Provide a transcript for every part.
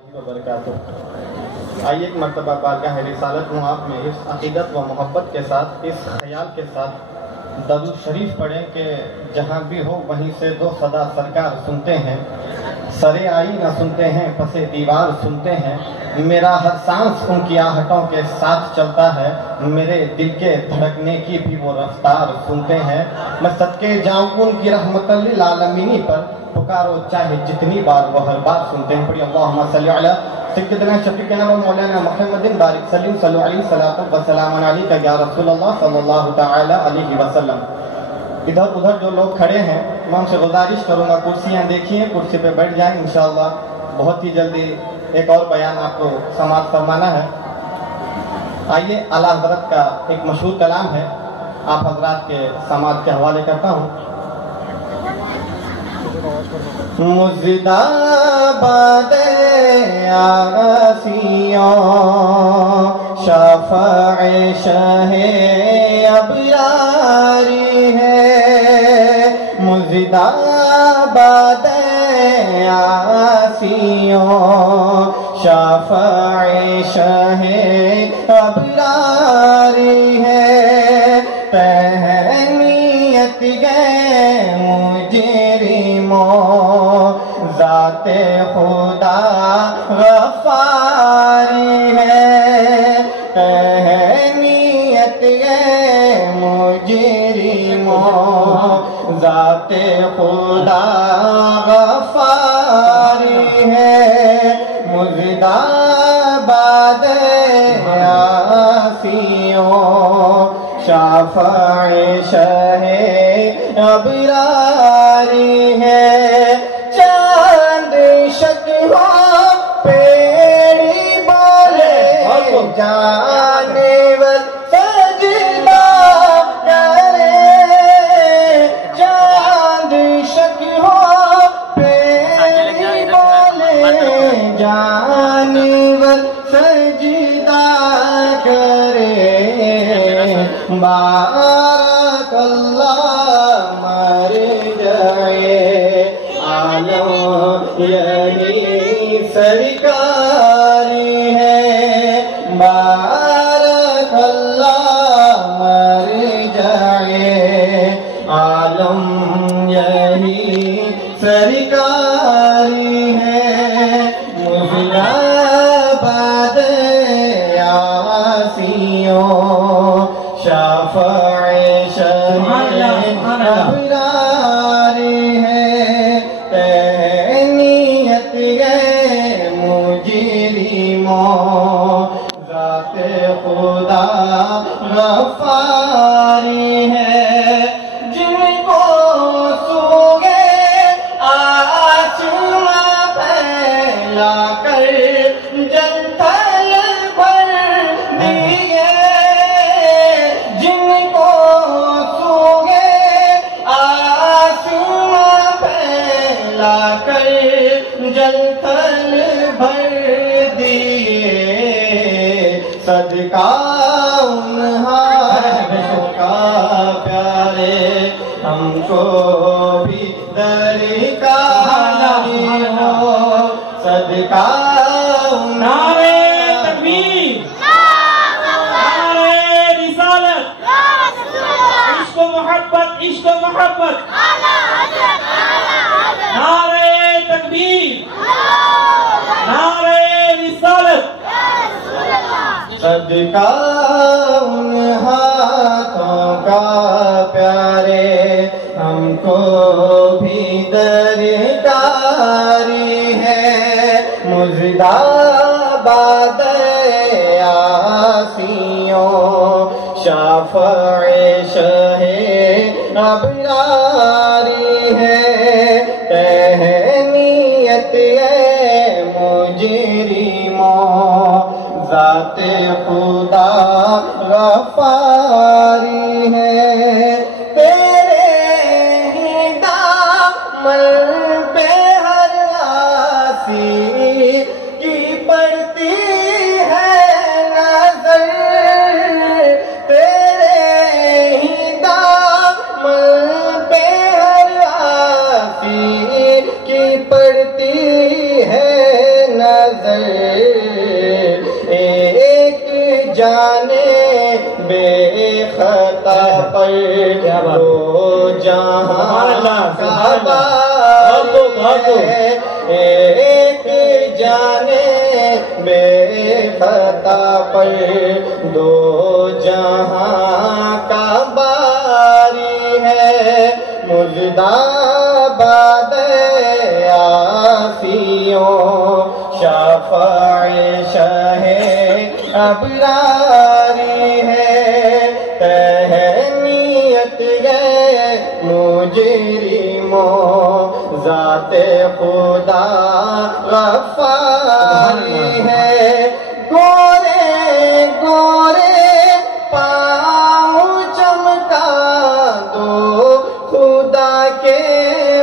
وبرکاتہ۔ آئیے ایک مرتبہ بارگاہ رسالت آپ میں اس عقیدت و محبت کے ساتھ، اس خیال کے ساتھ درود شریف پڑھیں کہ جہاں بھی ہو وہیں سے دو صدا سرکار سنتے ہیں، سرے آئی نہ سنتے ہیں پسے دیوار سنتے ہیں، میرا ہر سانس ان کی آہٹوں کے ساتھ چلتا ہے، میرے دل کے دھڑکنے کی بھی وہ رفتار سنتے ہیں، میں صدقے جاؤں ان کی رحمت للعالمین پر، پکارو چاہے جتنی بار وہ ہر بار سنتے ہیں۔ پڑھی اللہم صلی علی سیدنا شفیقنا و مولانا محمد بارک سلیم صلی اللہ علیہ وسلم وسلام علیکہ یا رسول اللہ صلی اللہ تعالی علیہ وسلم۔ ادھر ادھر جو لوگ کھڑے ہیں میں ان سے گزارش کروں گا کرسیاں دیکھیے، کرسی پہ بیٹھ جائیں انشاءاللہ۔ بہت ہی جلدی ایک اور بیان آپ کو سماعت فرمانا ہے۔ آئیے اعلیٰ حضرت کا ایک مشہور کلام ہے، آپ حضرات کے سماعت کے حوالے کرتا ہوں۔ مزد آباد آسیوں شفاع شہ ابراری ہے، مزد آباد آسیوں شفاع شہ ابراری ہے، پہنیت گئے مجرموں ذات خدا غفاری ہے، پہنیت گئے مجرموں ذات خدا غفاری ہے، مزد آباد آسیوں شفاع شہ ابراری ہے، چاند شک ہو پیڑی بولے جانور سجدہ کرے، چاند شک ہو پیڑی بولے جانور سجدہ کرے، بارک اللہ مر جائے عالم یہی سرکاری ہے، بارک اللہ مر جائے عالم یہی سرکاری ہے، مزد آباد آسیوں شفاع شہ ابراری ہے، تہنیت گئے مجرموں ذات خدا غفاری ہے، جن کو سوگے آسماں پھیلا کر جنتل بھر دیے، جن کو سوگے آسماں پھیلا کر جنتل بھر دیے، صدقہ ان ہاتھوں کا پیارے ہم کو بھی درکاری ہو، صدقہ نعرے تکبیر، نعرے رسالت، عشق و محبت، عشق و محبت، نعرے تکبیر، نعرے رسالت، صدقہ ان ہاتھوں کا پیارے ہم کو بھی درکاری ہے، مزد آباد آسیوں شفاع شہ ابراری ہے، تہنیت ہے مجرموں ذات خدا غفاری ہے، تیرے ہی دامن پہ ہر آسی کی پڑتی ہے نظر، تیرے ہی دامن پہ ہر آسی کی پڑتی ہے نظر، جانے بے خطا پر دو جہاں کا باری ہے ایک جانے بے خطا پر دو جہاں کا باری ہے مجدہ باد آسیوں شفاع شہ ابراری ہے تہنیت ہے مجرموں ذات خدا غفاری ہے گورے گورے پاؤں چمکا دو خدا کے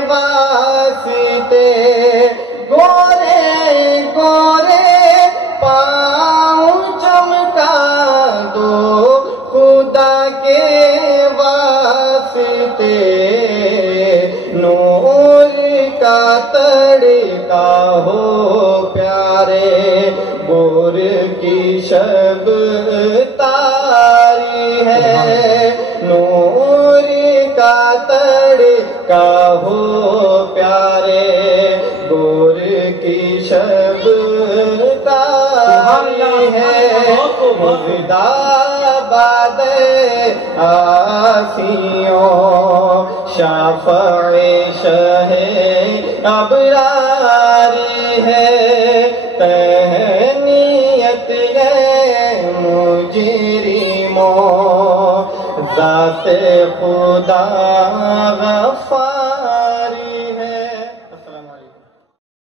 واسطے گورے گورے پاؤں چمکا دو خدا کے واسطے نور کا تڑکا ہو پیارے گور کی شب تاری ہے نور کا تڑکا ہو پیارے گور کی شب تاری ہے مجدہ باد آسیوں شفاع شہ ابراری ہے تہنیت ہے مجرموں ذات خدا غفار